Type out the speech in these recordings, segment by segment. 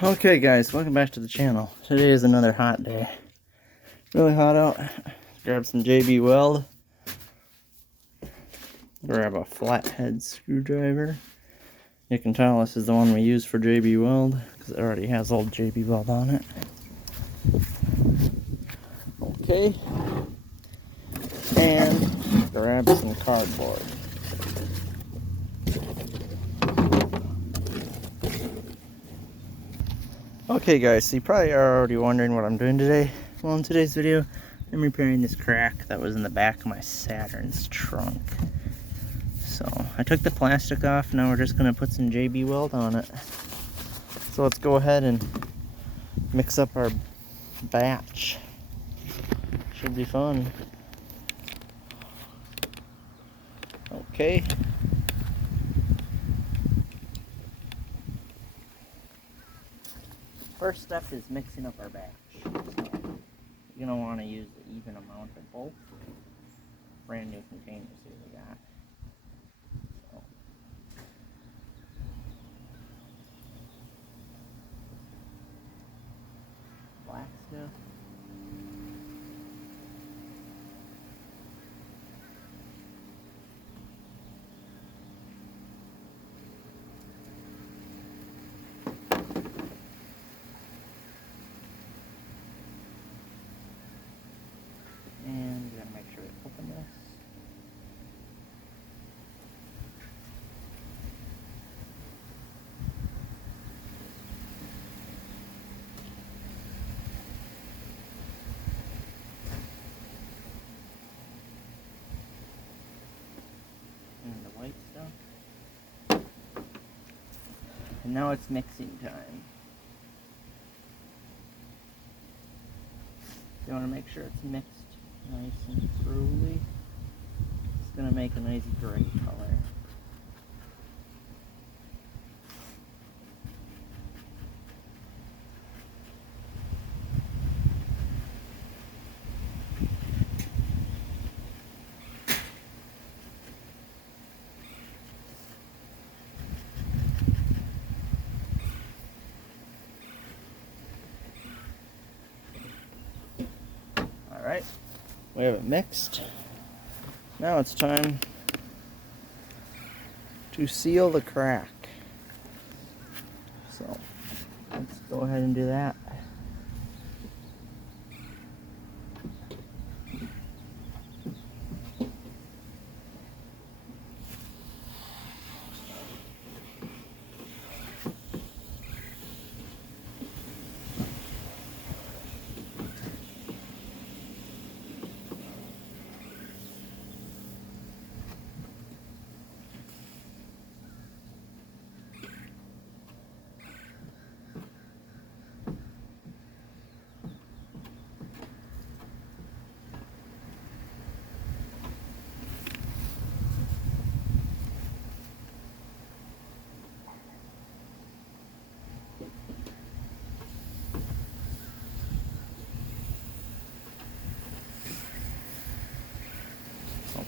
Okay guys, welcome back to the channel. Today is another hot day. Really hot out. Grab some JB Weld. Grab a flathead screwdriver. You can tell this is the one we use for JB Weld because it already has old JB Weld on it. Okay. And grab some cardboard. Okay guys, so you probably are already wondering what I'm doing today. Well, in today's video, I'm repairing this crack that was in the back of my Saturn's trunk. So I took the plastic off, now we're just going to put some JB Weld on it. So let's go ahead and mix up our batch. Should be fun. Okay. First step is mixing up our batch. So you're going to want to use an even amount of both. Brand new containers here we got. So. Black stuff. And we're going to make sure we open this. And the white stuff. And now it's mixing time. You want to make sure it's mixed nice and thoroughly. It's going to make a nice gray color. Alright, we have it mixed. Now it's time to seal the crack. So let's go ahead and do that.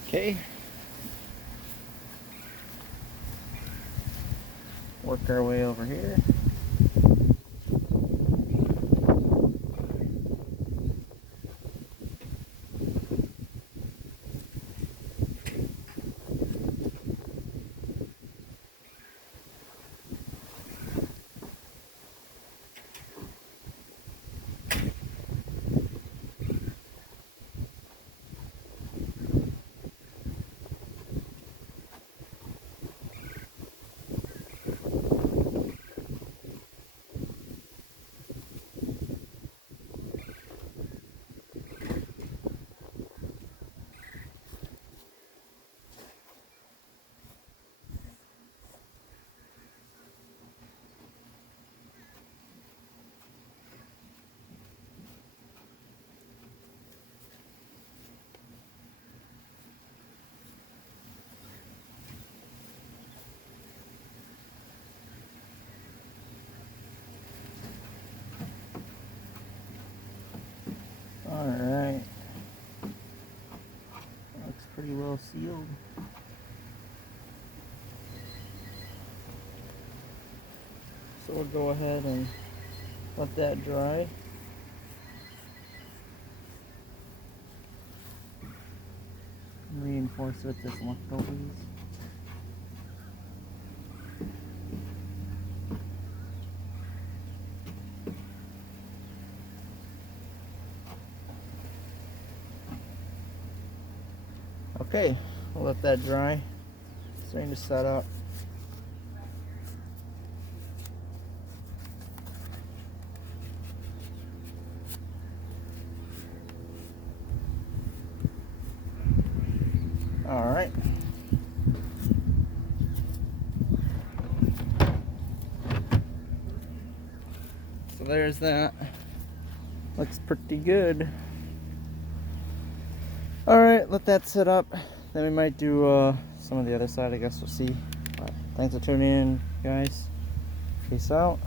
Okay. Work our way over here. Alright. Looks pretty well sealed. So we'll go ahead and Let that dry. Reinforce with this leftovers. Okay, we'll let that dry. It's starting to set up. All right. So there's that. Looks pretty good. All right, let that sit up. Then we might do some of the other side. I guess we'll see. But thanks for tuning in, guys. Peace out.